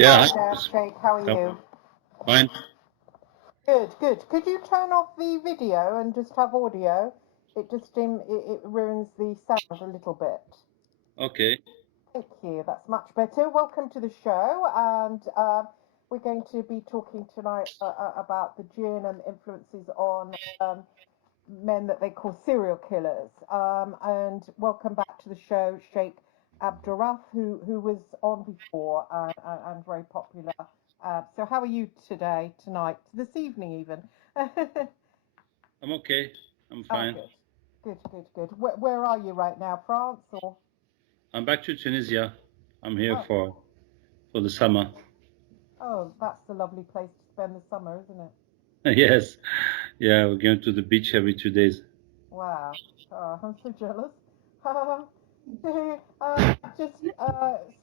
Yeah, Hi there, Sheik. How are you? fine. Good, good. Could you turn off the video and just have audio? It just it ruins the sound a little bit. Okay. Thank you. That's much better. Welcome to the show, and we're going to be talking tonight about the Djinn and influences on men that they call serial killers. And welcome back to the show, Sheikh Abdurraf, who was on before and very popular. So how are you tonight, this evening even? I'm okay. I'm Oh, fine. good. Where are you right now, France or? I'm back to Tunisia. I'm here Oh, for the summer. oh, that's a lovely place to spend the summer, isn't it? Yes. Yeah, we're going to the beach every 2 days. Wow. Oh, I'm so jealous. Um, so, just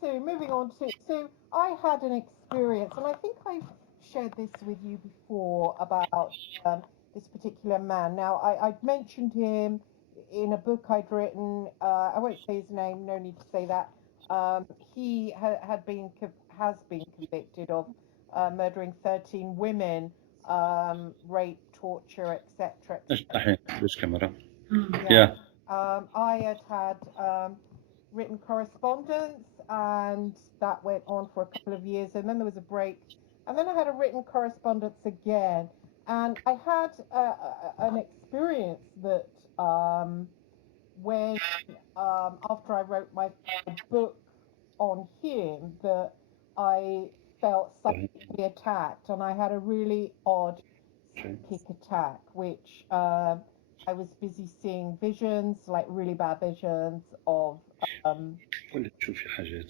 so moving on to I had an experience, and I think I've shared this with you before about this particular man. Now, I'd mentioned him in a book I'd written. I won't say his name. No need to say that. He has been convicted of murdering 13 women, rape, torture, etc., أفتح this camera. yeah. Yeah. I had written correspondence, and that went on for a couple of years, and then there was a break, and then I had a written correspondence again, and I had an experience that when after I wrote my book on him, that I felt psychically attacked, and I had a really odd psychic attack, which I was busy seeing visions, like really bad visions um, ولا تشوفي حاجات.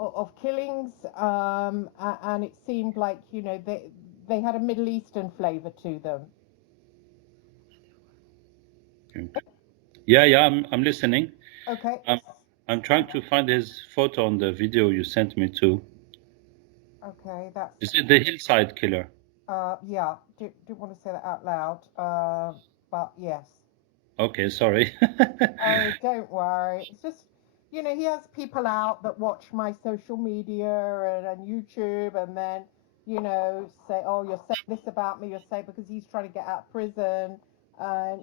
of killings, and it seemed like they had a Middle Eastern flavor to them. Yeah, I'm listening. Okay. I'm trying to find his photo on the video you sent me to. Okay, that's Is it the hillside killer? yeah. Didn't want to say that out loud, but yes. Okay, sorry. Oh, don't worry. It's just, he has people out that watch my social media and YouTube, and then, say, oh, you're saying this about me, you're saying because he's trying to get out of prison. And,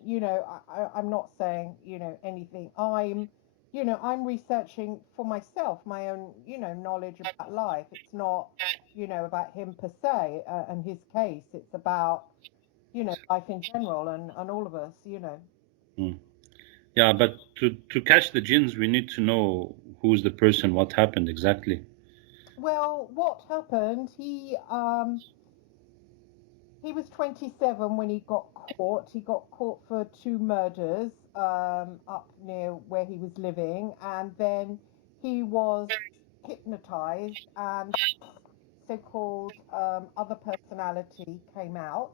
I'm not saying, anything. I'm researching for myself, my own, knowledge about life. It's not, about him per se and his case. It's about, life in general and all of us. Hmm. Yeah, but to catch the jinns, we need to know who's the person, what happened exactly. Well, what happened? He was 27 when he got caught. He got caught for two murders up near where he was living, and then he was hypnotized, and so-called other personality came out,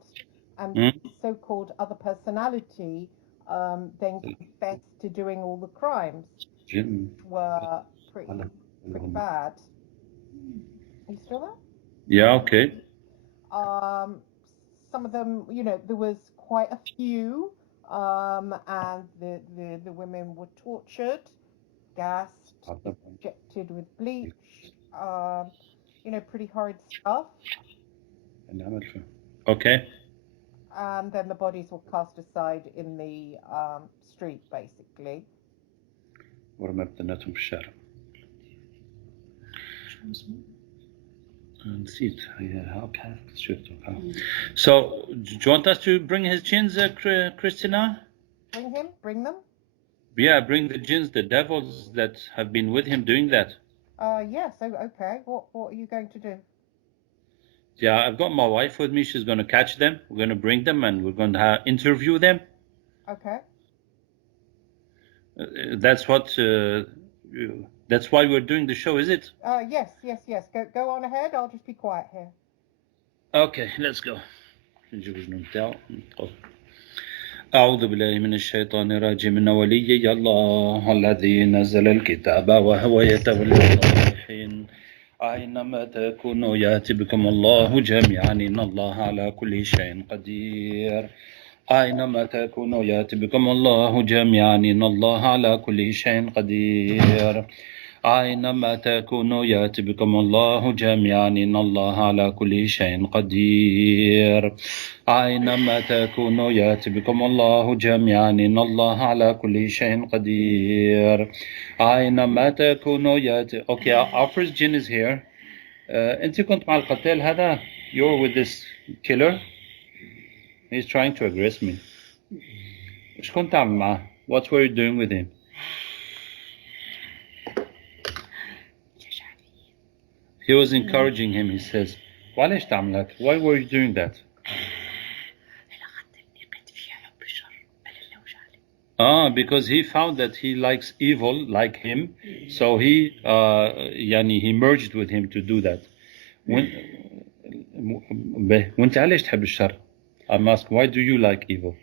and Hmm? so-called other personality then confessed to doing all the crimes, Jinn. were pretty bad. Are you still there? Yeah, okay. Some of them, there was quite a few, and the women were tortured, gassed, injected with bleach, pretty horrid stuff. Okay. And then the bodies were cast aside in the street, basically. ورمى بناتهم في الشارع. نسيت. So, do you want us to bring his jinns, Christina? Bring them? Yeah, bring the jinns, the devils that have been with him doing that. Yes, okay. What are you going to do? Yeah, I've got my wife with me. She's going to catch them. We're going to bring them and we're going to interview them. Okay. That's why we're doing the show, is it? Yes. Go on ahead. I'll just be quiet here. Okay, let's go. أعوذ بالله من الشيطان الرجيم إن وليي الله الذي نزل الكتاب وهو يتولى الصالحين أينما تكونوا يأتي بكم الله جميعا إن الله على كل شيء قدير أينما تكونوا يأتي بكم الله جميعا إن الله على كل شيء قدير أينما تكونوا يأتي بكم الله جميعا إن الله على كل شيء قدير. أينما تكونوا يأتي بكم الله جميعا إن الله على كل شيء قدير. أينما تكونوا يأتي. Okay, our first jinn is here. أنت كنت مع القتال هذا? You're with this killer? He's trying to aggress me. إيش كنت تعمل معه? What were you doing with him? He was encouraging him. He says, وعليش تعمل هيك? Why were you doing that? Because he found that he likes evil like him, so he he merged with him to do that. وانت علاش تحب الشر? I'm asking, why do you like evil?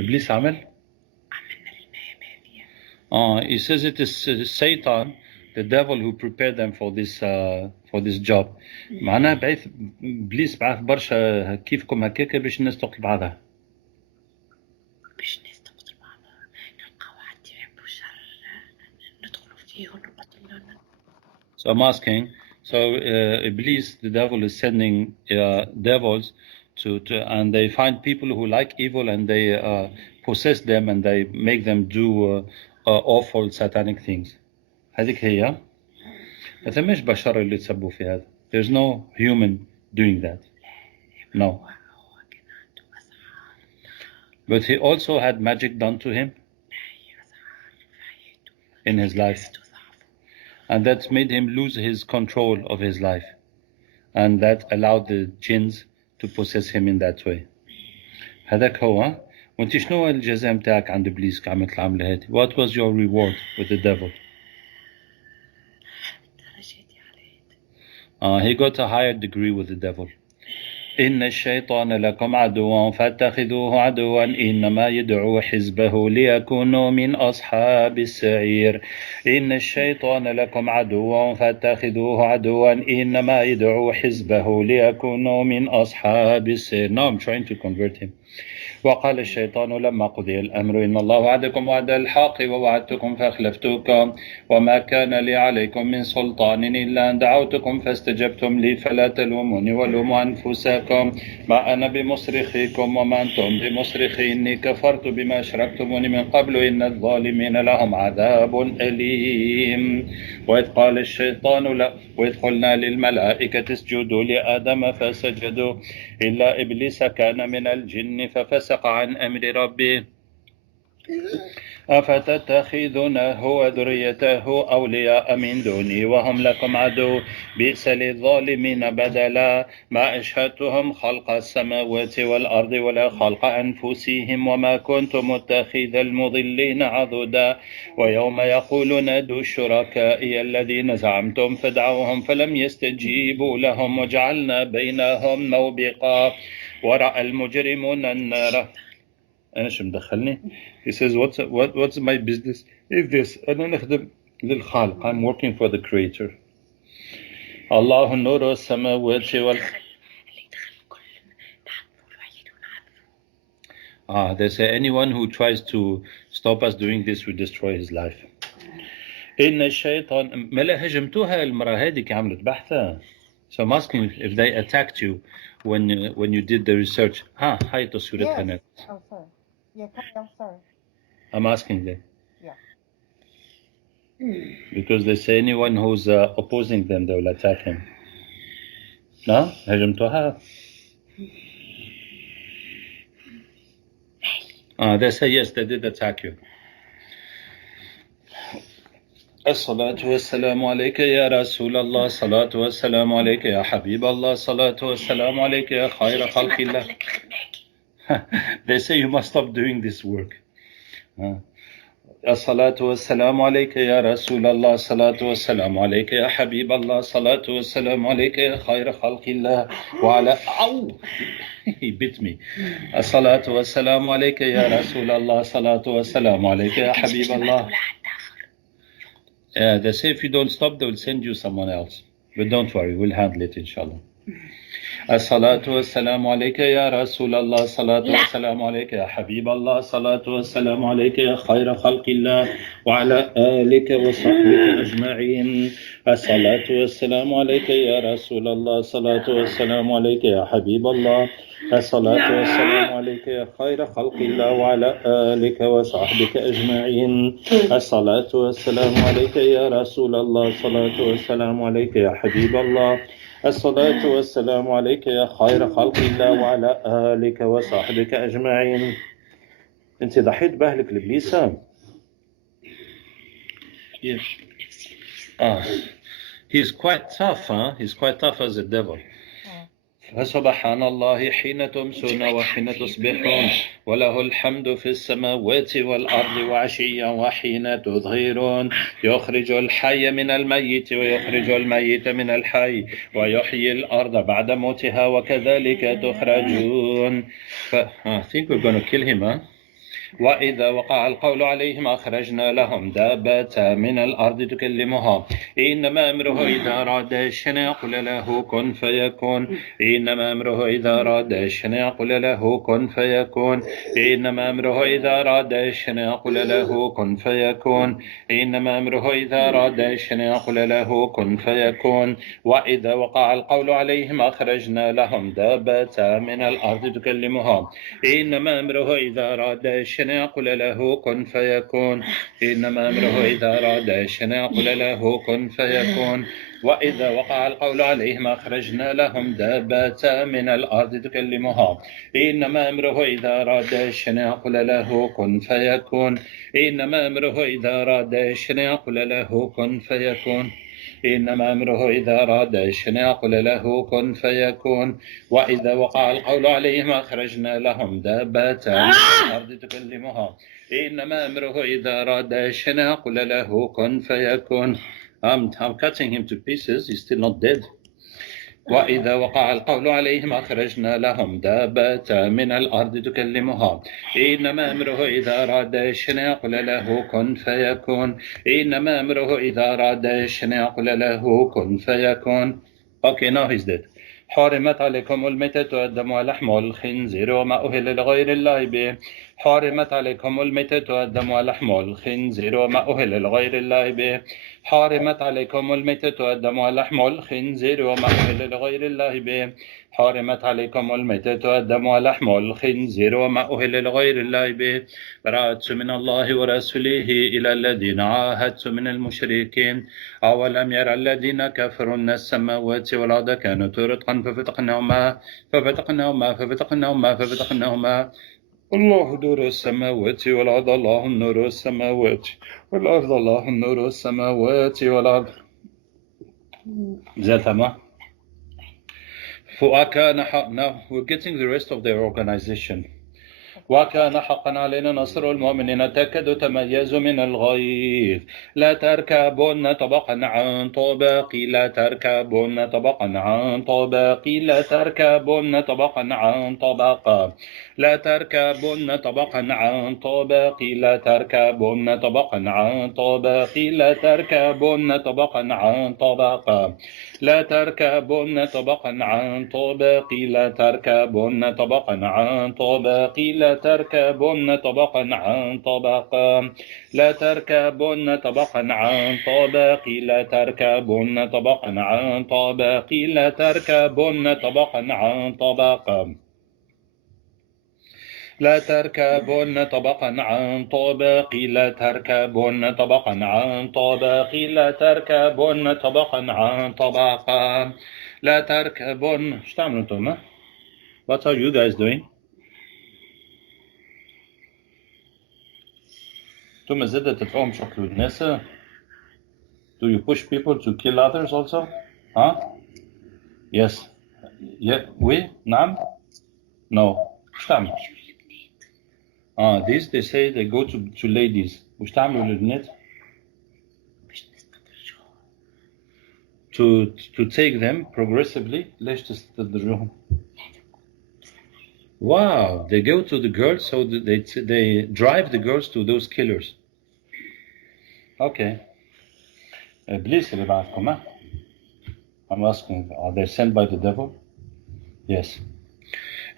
إبليس عمل؟ He says it is Satan, the devil, who prepared them for this job. معناه بعث إبليس بعث برشا كيفكم هكاكا باش الناس تقتل بعضها. باش الناس تقتل بعضها، نلقاو عاد يحبوا الشر ندخلوا فيه ونقتلوا. So I'm asking, Iblis, the devil, is sending devils and they find people who like evil and they possess them and they make them do awful satanic things. هذيك هي. ما ثماش بشر اللي تسبوا في هذا. There's no human doing that. No. But he also had magic done to him in his life. And that made him lose his control of his life. And that allowed the jinns to possess him in that way. هذاك هو. وانت شنو الجزاء متاعك عند إبليس كعملت العملة هذه? What was your reward with the devil? He got a higher degree with the devil. إن الشيطان لكم عدو فاتخذوه عدوا إنما يدعو حزبه ليكونوا من أصحاب السعير. إن الشيطان لكم عدو فاتخذوه عدوا إنما يدعو حزبه ليكونوا من أصحاب السعير. Now I'm trying to convert him. وقال الشيطان لما قضي الأمر إن الله وعدكم وعد الحق ووعدتكم فأخلفتكم وما كان لي عليكم من سلطان إلا أن دعوتكم فاستجبتم لي فلا تلوموني ولوموا أنفسكم ما أنا بمصرخكم وما أنتم بمصرخي إني كفرت بما أشركتموني من قبل إن الظالمين لهم عذاب أليم. وإذ قال الشيطان وإذ قلنا للملائكة اسجدوا لآدم فسجدوا إلا إبليس كان من الجن ففسق عن أمر ربه أفتتخذونه وذريته أولياء من دوني وهم لكم عدو بئس للظالمين بدلا ما أشهدتهم خلق السماوات والأرض ولا خلق أنفسهم وما كنت متخذ المضلين عضدا ويوم يقول نادوا شركائي الذين زعمتم فدعوهم فلم يستجيبوا لهم وجعلنا بينهم موبقا ورأى المجرمون النار. أنا شو مدخلني؟ He says, what's my business? Is this? أنا نخدم للخالق. I'm working for the Creator. الله نور السماوات They say anyone who tries to stop us doing this will destroy his life. إن الشيطان ملا هجمتوها المرة هذيك عملت بحثة. So I'm asking if they attacked you when you did the research. هاي تصويرتها هناك. Oh, sorry. Yeah, I'm sorry. I'm asking them. Yeah. Because they say anyone who's opposing them, they will attack him. No? هجمتوها. They say yes, they did attack you. الصلاة والسلام عليك يا رسول الله صلاة والسلام عليك يا حبيب الله صلاة والسلام عليك يا خير خلق الله. They say you must stop doing this work. الصلاة والسلام عليك يا رسول الله صلاة والسلام عليك يا حبيب الله صلاة والسلام عليك يا خير خلق الله وعلى he bit me. الصلاة والسلام عليك يا رسول الله صلاة والسلام عليك يا حبيب الله. They say if you don't stop, they will send you someone else. But don't worry, we'll handle it, inshallah. الصلاة والسلام عليك يا رسول الله، الصلاة والسلام عليك يا حبيب الله، الصلاة والسلام عليك يا خير خلق الله وعلى آلك وصحبك أجمعين. الصلاة والسلام عليك يا رسول الله، الصلاة والسلام عليك يا حبيب الله، الصلاة والسلام عليك يا خير خلق الله وعلى آلك وصحبك أجمعين. الصلاة والسلام عليك يا رسول الله، الصلاة والسلام عليك يا حبيب الله، الصلاة والسلام عليك يا خير خلق الله وعلى آلك وصحبك أجمعين. أنت ضحيت بأهلك لبليسة. Yes. He's quite tough, huh? He's quite tough as a devil. فسبحان الله حين تمسون وحين تصبحون وله الحمد في السماوات والأرض وعشيا وحين تظهرون. يخرج الحي من الميت ويخرج الميت من الحي ويحيي الأرض بعد موتها وكذلك تخرجون. I think we're going to kill him, huh? وإذا وقع القول عليهم أخرجنا لهم دابة من الأرض تكلمهم إنما أمره إذا أراد شيئا يقول له كن فيكون. إنما أمره إذا أراد شيئا يقول له كن فيكون. إنما أمره إذا أراد شيئا يقول له كن فيكون. إنما أمره إذا أراد شيئا يقول له كن فيكون. وإذا وقع القول عليهم أخرجنا لهم دابة من الأرض تكلمهم إنما أمره إذا أراد شيئا يقول له كن فيكون. إنما أمره إذا أراد شيئا يقول له كن فيكون. وإذا وقع القول عليهم أخرجنا لهم دابة من الأرض تكلمهم إنما أمره إذا أراد شيئا يقول له كن فيكون. إنما أمره إذا أراد شيئا يقول له كن فيكون. إنما أمره إذا أراد شيئا يقول له كن فيكون. وإذا وقع القول عليهم أخرجنا لهم دابة من الأرض تكلمهم إنما أمره إذا أراد شيئا يقول له كن فيكون. I'm cutting him to pieces. He's still not dead. وإذا وقع القول عليهم أخرجنا لهم دابة من الأرض تكلمهم إنما أمره إذا أراد شيئا يقول له كن فيكون. إنما أمره إذا أراد شيئا يقول له كن فيكون. Okay, now he's dead. حرمت عليكم الميتة والدم ولحم الخنزير وما أهل لغير الله به. حرمت عليكم الميتة والدم ولحم الخنزير وما أهل لغير الله به. حرمت عليكم الميتة والدم ولحم الخنزير وما أهل لغير الله به. حرمت عليكم الميتة والدم ولحم الخنزير وما أهل لغير الله به. براءة من الله ورسوله إلى الذين عاهدتم من المشركين. أولم يرى الذين كفروا أن السماوات والأرض كانت رتقا ففتقناهما الله نور السماوات والأرض الله نور السماوات والأرض الله نور السماوات والأرض. زلتما. Now we're getting the rest of their organization. وكان حقا علينا نصر المؤمنين تكاد تميز من الغيظ. لا تركبن طبقا عن طبق لا تركبن طبقا عن طبق لا تركبن طبقا عن طبق لا تركبن طبقا عن طبق لا تركبن طبقا عن طبق لا تركبن طبقا عن طبق لا تركبن طبقا عن طبق لا تركبن طبقا عن طبق لا تركبن طبقا عن طبق لا تركبن طبقا عن طبق لا تركبن طبقا عن طبق لا تركبن طبقا عن طبق لا تركبن طبقا عن طبق لا تركبن طبقا عن طبق لا تركبن طبقا عن طبق لا تركبن. ايش تعملوا انتم؟ What are you guys doing? انتم زاد تدفعوا شكل الناس. Do you push people to kill others also? Huh? Yes. Yeah. Oui? نعم? No. ايش تعملوا؟ These they say they go to ladies. وش تعملوا للبنات؟ to take them progressively. ليش تستدرجوهم؟ Wow, they go to the girls so that they drive the girls to those killers. Okay. إبليس اللي بعثكم. I'm asking, are they sent by the devil? Yes.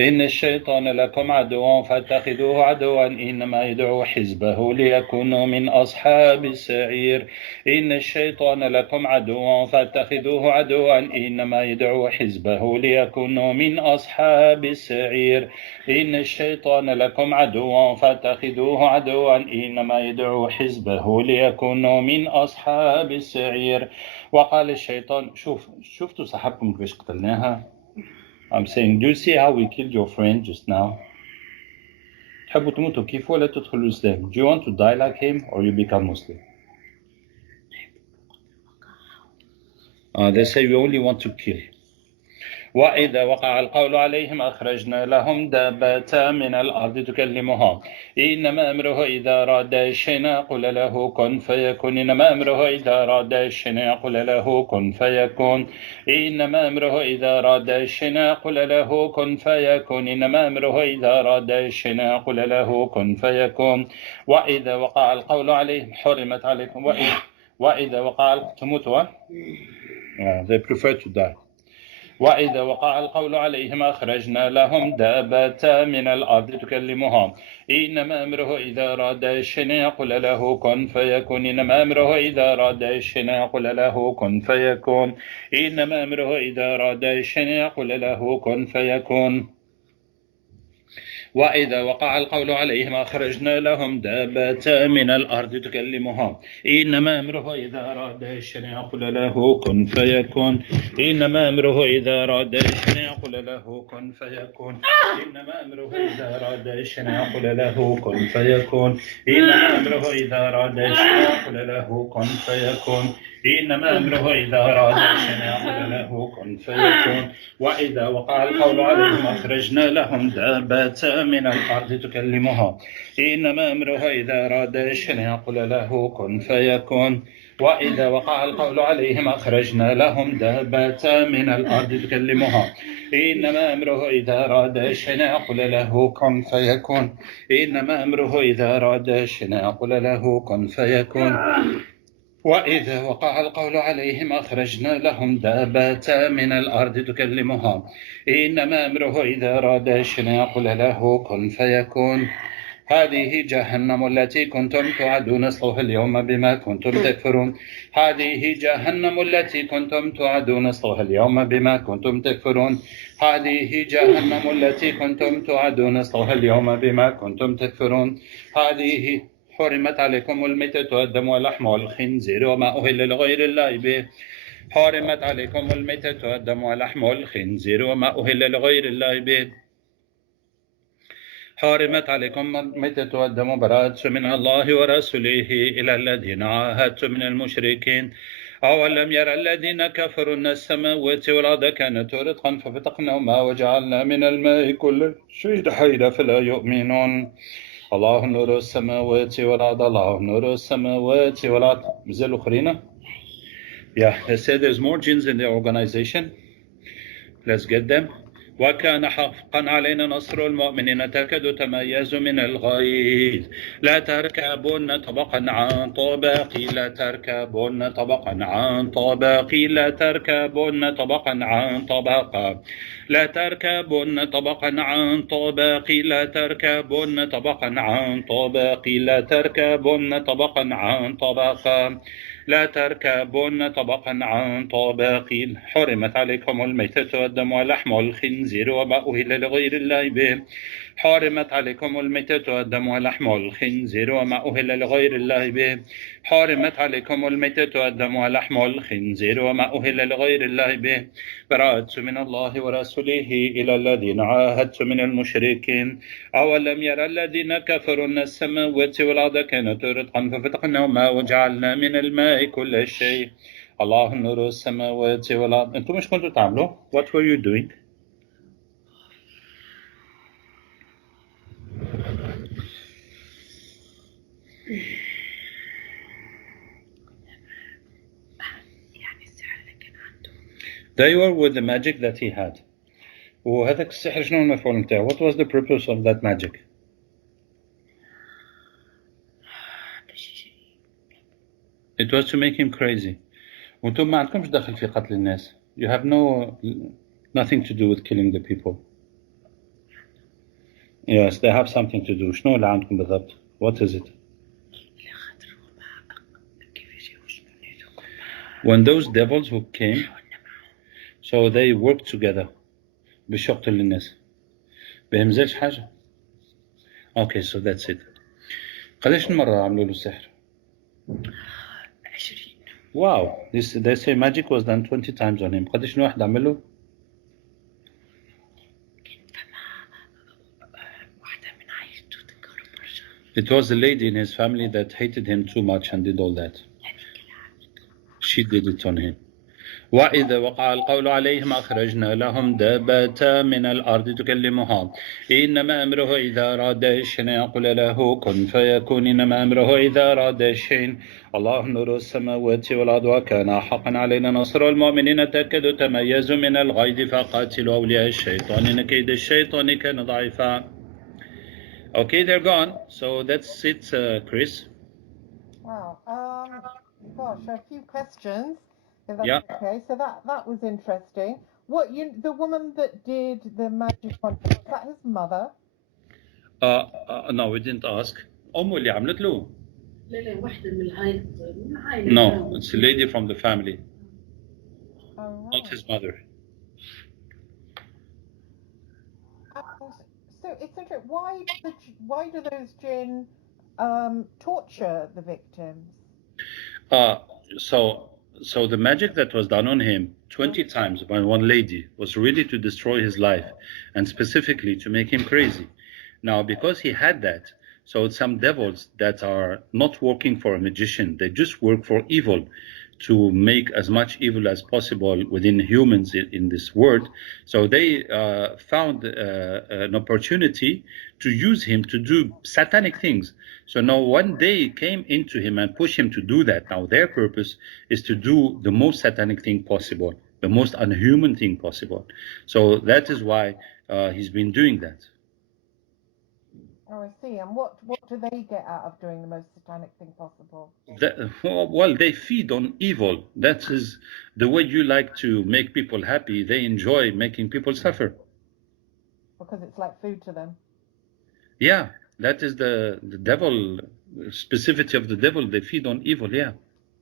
إن الشيطان لكم عدو فاتخذوه عدوا إنما يدعو حزبه ليكونوا من أصحاب السعير. إن الشيطان لكم عدو فاتخذوه عدوا إنما يدعو حزبه ليكونوا من أصحاب السعير. إن الشيطان لكم عدو فاتخذوه عدوا إنما يدعو حزبه ليكونوا من أصحاب السعير. وقال الشيطان شفتوا صاحبكم كيفاش قتلناها. I'm saying, do you see how we killed your friend just now? تحبوا تموتوا كيف ولا تدخلوا الإسلام? Do you want to die like him or you become Muslim? They say we only want to kill. وإذا وقع القول عليهم أخرجنا لهم دابة من الأرض تكلمهم إنما أمره إذا أراد شيئا يقول له كن فيكون. إنما أمره إذا أراد شيئا يقول له كن فيكون. إنما أمره إذا أراد شيئا يقول له كن فيكون. إنما أمره إذا أراد شيئا يقول له كن فيكون. وإذا وقع القول عليهم حرمت عليكم. وإذا وقع تموتوا. They prefer to die. وإذا وقع القول عليهم أخرجنا لهم دابة من الأرض تكلمهم إنما أمره إذا أراد شيئا يقول له كن فيكون. إنما أمره إذا أراد شيئا يقول له كن فيكون. إنما أمره إذا أراد شيئا يقول له كن فيكون. وإذا وقع القول عليهم أخرجنا لهم دابة من الأرض تكلمهم إنما أمره إذا أراد شيئا يقول له كن فيكون. إنما أمره إذا أراد شيئا يقول له كن فيكون. إنما أمره إذا أراد شيئا يقول له كن فيكون. إنما أمره إذا أراد شيئا يقول له كن فيكون. إنما أمره إذا أراد شيئا يقول له كن فيكون. وإذا وقع القول عليهم أخرجنا لهم دابة من الأرض تكلمهم إنما أمره إذا أراد شيئا يقول له كن فيكون. وإذا وقع القول عليهم أخرجنا لهم دابة من الأرض تكلمهم إنما أمره إذا أراد شيئا يقول له كن فيكون. إنما أمره إذا أراد شيئا يقول له كن فيكون. وإذا وقع القول عليهم أخرجنا لهم دابة من الأرض تكلمهم إنما أمره إذا أراد شيئا يقول له كن فيكون. هذه جهنم التي كنتم توعدون اصلوها اليوم بما كنتم تكفرون. هذه جهنم التي كنتم توعدون اصلوها اليوم بما كنتم تكفرون. هذه جهنم التي كنتم توعدون اصلوها اليوم بما كنتم تكفرون. هذه حرمت عليكم الميتة والدم واللحم والخنزير وما أهل لغير الله به. حرمت عليكم الميتة والدم واللحم والخنزير وما أهل لغير الله به. حرمت عليكم الميتة والدم براءة من الله ورسوله إلى الذين عاهدتم من المشركين. أولم يرى الذين كفروا أن السماوات والأرض كانت رتقا ففتقناهما وجعلنا من الماء كل شيء حي فلا يؤمنون. الله نور السماوات والأرض. الله نور السماوات والأرض. مازالوا أخرين؟ Yeah, they said there's more jinns in the organization. Let's get them. وكان حقا علينا نصر المؤمنين تكاد تميز من الغيظ. لا تركبن طبقا عن طبق. لا تركبن طبقا عن طبق. لا تركبن طبقا عن طبق. لا تركبن طبقا عن طبق. لا تركبن طبقا عن طبق. لا تركبن طبقا عن طبق. لا تركبون طبقا عن طبق. حرمت عليكم الميتة والدم واللحم والخنزير وما أهل لغير الله به. حرمت عليكم الميتة والدم واللحم والخنزير وما أهل لغير الله به. حرمت عليكم الميتة والدم واللحم والخنزير وما أهل لغير الله به. براءة من الله ورسوله إلى الذين عاهدتم من المشركين. أولم يرى الذين كفروا أن السماوات والأرض كانت رتقا ففتقناهما وجعلنا من الماء كل شيء. الله نور السماوات والأرض. أنتم مش كنتوا تعملوا؟ What were you doing? They were with the magic that he had. وهذاك السحر شنو المفعول نتاعو؟ What was the purpose of that magic? It was to make him crazy. وانتم ما عندكمش دخل في قتل الناس. You have no Nothing to do with killing the people. Yes, they have something to do. شنو اللي عندكم بالضبط? What is it? When those devils who came, so they worked together. باش يقتل الناس. بيهمزلش حاجة. Okay, so that's it. قداش مرة عملوا له السحر؟ 20. Wow, they say magic was done 20 times on him. قداش واحد عمل له؟ It was a lady in his family that hated him too much and did all that. She did it on him. وإذا وقع القول عليهم أخرجنا لهم دابة من الأرض تكلمهم إنما أمره إذا أراد شيئا يقول له كن فيكون إنما أمره إذا أراد شيئا الله نور السماوات والأرض وكان حقا علينا نصر المؤمنين تأكدوا تميزوا من الغيظ فقاتلوا أولياء الشيطان إن كيد الشيطان كان ضعيفا. Okay, they're gone. So that's it, Chris. Wow. Gosh, a few questions. If that's Yeah. okay. So that was interesting. The woman that did the magic on him, is that his mother? No, we didn't ask. أمه اللي عملت له. لا واحدة من العائلة. No, it's a lady from the family, Oh, not his mother. And so it's interesting. Why do those jinn torture the victims? So the magic that was done on him 20 times by one lady was really to destroy his life and specifically to make him crazy. Now, because he had that, so some devils that are not working for a magician, they just work for evil, to make as much evil as possible within humans in this world. So they found an opportunity to use him to do satanic things. So now when they came into him and pushed him to do that, now their purpose is to do the most satanic thing possible, the most unhuman thing possible. So that is why he's been doing that. Oh, I see. And what do they get out of doing the most satanic thing possible? Well, they feed on evil. That is the way you like to make people happy. They enjoy making people suffer. Because it's like food to them. Yeah, that is the devil, specificity of the devil. They feed on evil, yeah.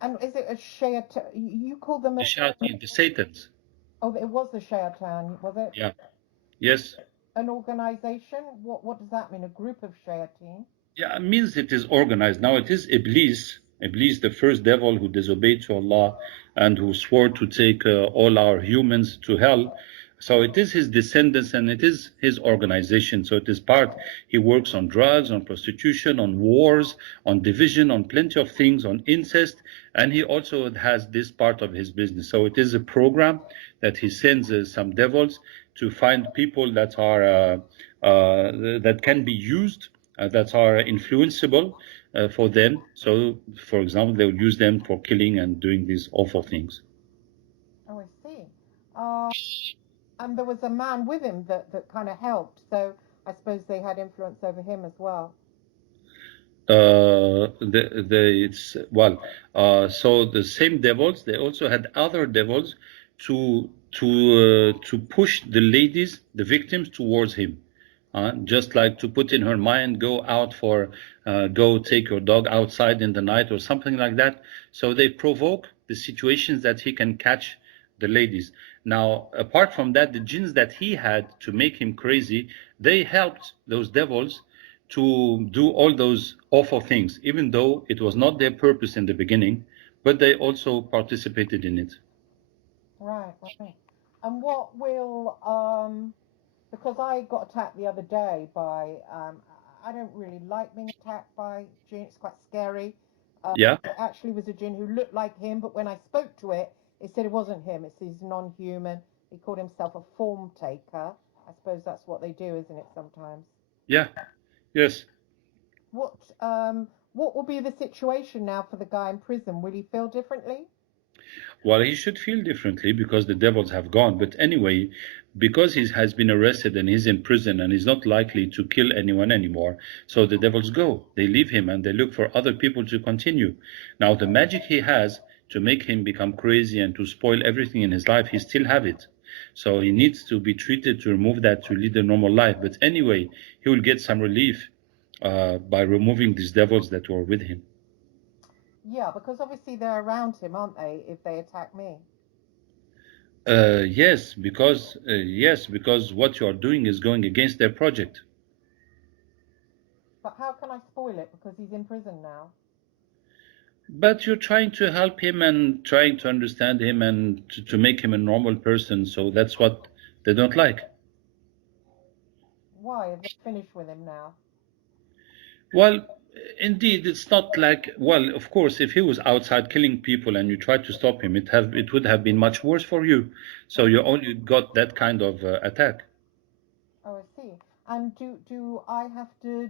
And is it a shaitan? You call them The shayateen, the satans. Oh, it was the shaitan, was it? Yeah. Yes. An organization? What does that mean? A group of shayateen? Yeah, it means it is organized. Now it is Iblis, the first devil who disobeyed to Allah and who swore to take all our humans to hell. So it is his descendants and it is his organization. So it is part, he works on drugs, on prostitution, on wars, on division, on plenty of things, on incest, and he also has this part of his business. So it is a program that he sends some devils to find people that are that can be used, that are influenceable for them. So, for example, they would use them for killing and doing these awful things. Oh, I see. And there was a man with him that kind of helped. So I suppose they had influence over him as well. So the same devils, they also had other devils to push the ladies, the victims, towards him. Just like to put in her mind, go take your dog outside in the night or something like that. So they provoke the situations that he can catch the ladies. Now, apart from that, the jinns that he had to make him crazy, they helped those devils to do all those awful things, even though it was not their purpose in the beginning, but they also participated in it. Right. And what will because I got attacked the other day by I don't really like being attacked by jinn. It's quite scary. Yeah. It actually was a jinn who looked like him, but when I spoke to it, it said it wasn't him. It's his non-human. He called himself a form taker. I suppose that's what they do, isn't it? Sometimes. Yeah. Yes. What will be the situation now for the guy in prison? Will he feel differently? Well, he should feel differently because the devils have gone. But anyway, because he has been arrested and he's in prison and he's not likely to kill anyone anymore, so the devils go. They leave him and they look for other people to continue. Now, the magic he has to make him become crazy and to spoil everything in his life, he still have it. So he needs to be treated to remove that to lead a normal life. But anyway, he will get some relief by removing these devils that were with him. Yeah, because obviously they're around him, aren't they, if they attack me? Yes, because what you are doing is going against their project. But how can I spoil it because he's in prison now? But you're trying to help him and trying to understand him and to make him a normal person. So that's what they don't like. Why? Have they finished with him now? Well, indeed, it's not like, well, of course, if he was outside killing people and you tried to stop him, it would have been much worse for you. So you only got that kind of attack. Oh, I see. And do I have to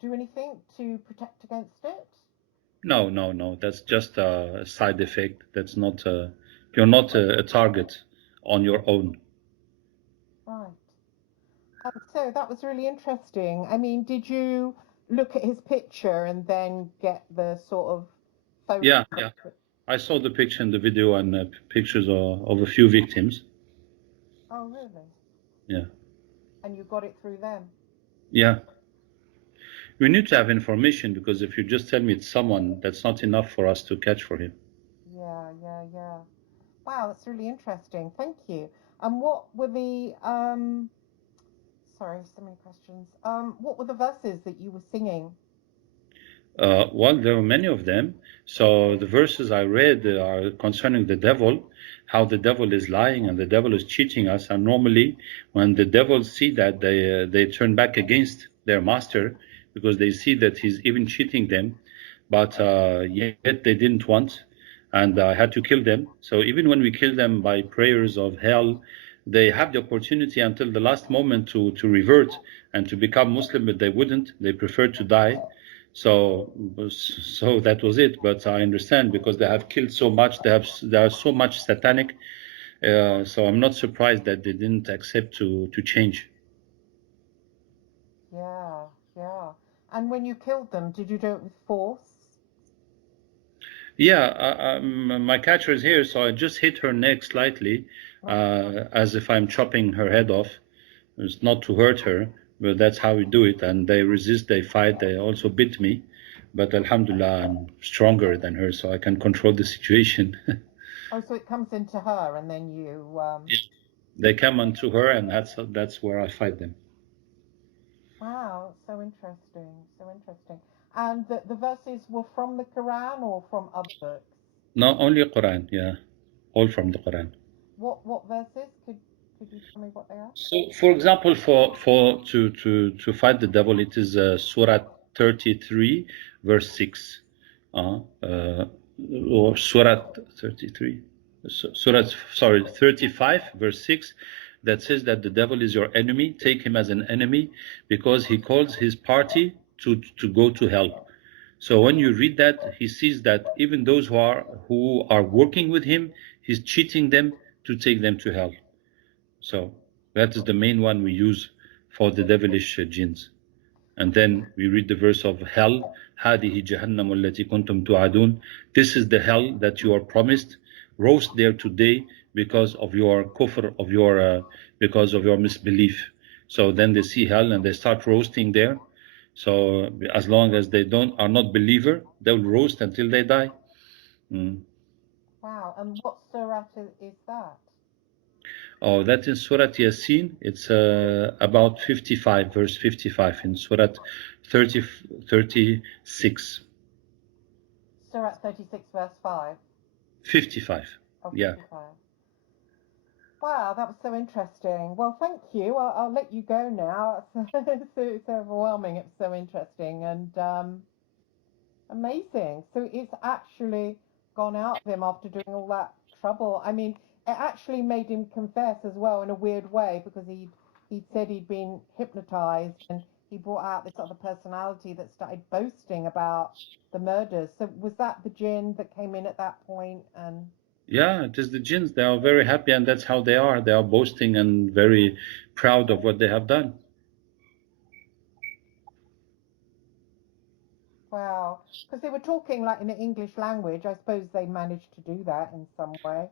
do anything to protect against it? No. That's just a side effect. That's not, you're not a target on your own. Right. So that was really interesting. I mean, did you look at his picture and then get the sort of photo? Yeah. I saw the picture and the video and pictures of a few victims. Oh, really? Yeah. And you got it through them? Yeah. We need to have information because if you just tell me it's someone, that's not enough for us to catch for him. Yeah. Wow, that's really interesting. Thank you. And what were the sorry, so many questions. What were the verses that you were singing? Well, there are many of them. So the verses I read are concerning the devil, how the devil is lying and the devil is cheating us. And normally, when the devils see that, they turn back against their master because they see that he's even cheating them. But yet they didn't want, and I had to kill them. So even when we kill them by prayers of hell, they have the opportunity until the last moment to revert and to become Muslim, but they wouldn't. They preferred to die. So that was it. But I understand because they have killed so much. They are so much satanic. So I'm not surprised that they didn't accept to change. Yeah. And when you killed them, did you do it with force? Yeah, my catcher is here, so I just hit her neck slightly, as if I'm chopping her head off. It's not to hurt her, but that's how we do it. And they resist, they fight, they also bit me. But Alhamdulillah, I'm stronger than her, so I can control the situation. Oh, so it comes into her and then you They come onto her, and that's where I fight them. wow, so interesting. And the verses were from the Quran or from other books? No, only Quran, yeah, all from the Quran. What verses? Could you tell me what they are? So, for example, for to fight the devil, it is Surah 33, verse 6, or Surah 33, Surah, sorry, 35, verse 6, that says that the devil is your enemy. Take him as an enemy because he calls his party to go to hell. So when you read that, he sees that even those who are working with him, he's cheating them to take them to hell. So that is the main one we use for the devilish jinns. And then we read the verse of hell, هذه جهنم التي كنتم توعدون. This is the hell that you are promised. Roast there today because of your kufr, because of your misbelief. So then they see hell and they start roasting there. So as long as they are not believer, they'll roast until they die. Wow, and what surah is that? Oh, that is Surah Yasin. It's about 55, verse 55 in Surah 36. Surah 36, verse 5. 55. Oh, Yeah. 55. Wow, that was so interesting. Well, thank you. I'll let you go now. It's so overwhelming. It's so interesting and amazing. So it's actually gone out of him after doing all that trouble. I mean, it actually made him confess as well in a weird way because he'd said he'd been hypnotized and he brought out this other personality that started boasting about the murders. So was that the Djinn that came in at that point and Yeah, it is the jinns. They are very happy, and that's how they are. They are boasting and very proud of what they have done. wow, because they were talking like in the English language. I suppose they managed to do that in some way.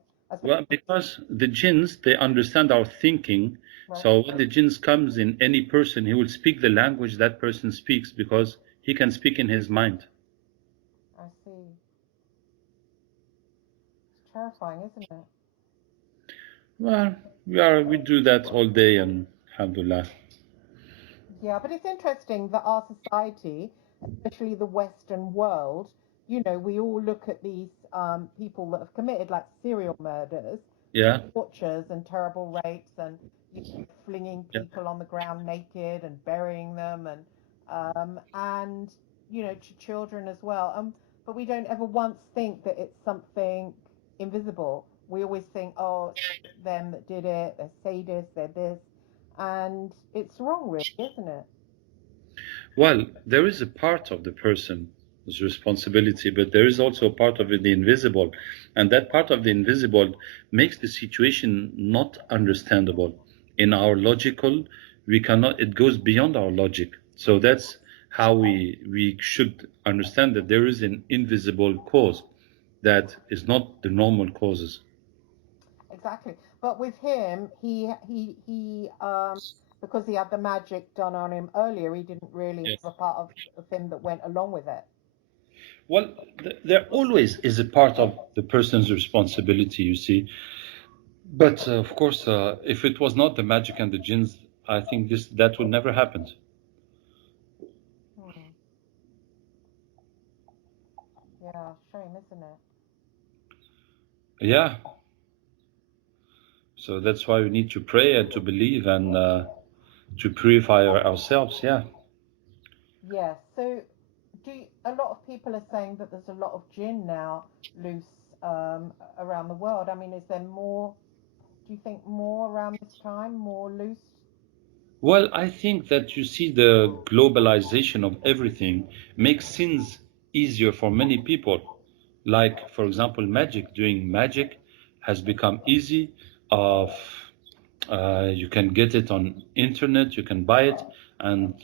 Well, because the jinns, they understand our thinking. Right. So when the jinns comes in any person, he will speak the language that person speaks because he can speak in his mind. I see. It's terrifying, isn't it? Well, we do that all day, and alhamdulillah. Yeah, but it's interesting that our society, especially the Western world, you know, we all look at these people that have committed like serial murders, Yeah, tortures, and terrible rapes, and you know, flinging yeah. people on the ground naked and burying them, and you know, to children as well. But we don't ever once think that it's something invisible. We always think, oh, it's them that did it. They're sadists. They're this, and it's wrong, really, isn't it? Well, there is a part of the person's responsibility, but there is also a part of the invisible. And that part of the invisible makes the situation not understandable. In our logical, we cannot, it goes beyond our logic. So that's how we should understand that there is an invisible cause that is not the normal causes. Exactly. But with him, because he had the magic done on him earlier, he didn't really Yes. have a part of him that went along with it. Well, there always is a part of the person's responsibility, you see. But of course, if it was not the magic and the jinns, I think that would never happen. Hmm. Yeah, shame, isn't it? Yeah. So that's why we need to pray and to believe and to purify ourselves. Yeah. Yes. So, a lot of people are saying that there's a lot of jinn now loose around the world. I mean, is there more? Do you think more around this time, more loose? Well, I think that you see the globalization of everything makes sins easier for many people. Like, for example, magic. Doing magic has become easy. Of you can get it on internet. You can buy it, and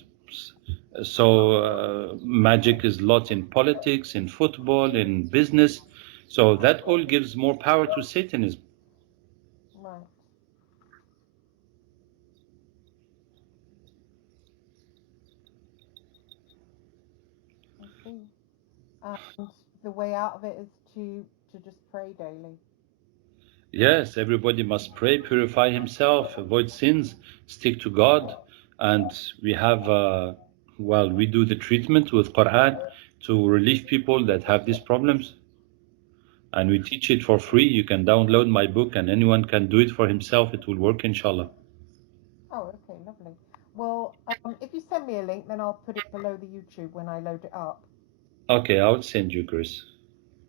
so magic is a lot in politics, in football, in business. So that all gives more power to Satanism. Right. I see. And the way out of it is to just pray daily. Yes, everybody must pray, purify himself, avoid sins, stick to God, and we have, well, we do the treatment with Quran to relieve people that have these problems, and we teach it for free. You can download my book, and anyone can do it for himself. It will work, inshallah. Oh, okay, lovely. Well, if you send me a link, then I'll put it below the YouTube when I load it up. Okay, I'll send you, Chris.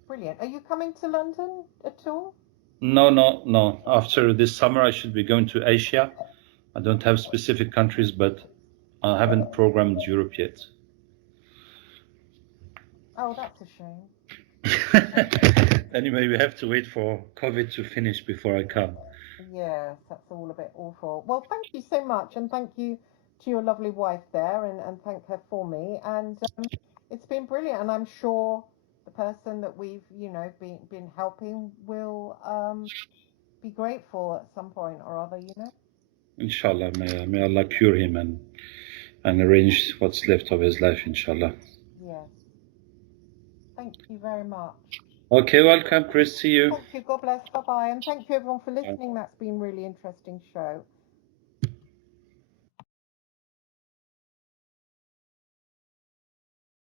Brilliant. Are you coming to London at all? No, no, no. After this summer, I should be going to Asia. I don't have specific countries, but I haven't programmed Europe yet. Oh, that's a shame. Anyway, we have to wait for COVID to finish before I come. Yes, that's all a bit awful. Well, thank you so much, and thank you to your lovely wife there, and thank her for me. And it's been brilliant, and I'm sure the person that we've, you know, been helping will be grateful at some point or other, you know. Inshallah, may Allah cure him and arrange what's left of his life, inshallah. Yes. Thank you very much. Okay, welcome, Chris. See you. Thank you. God bless. Bye bye. And thank you everyone for listening. That's been a really interesting show.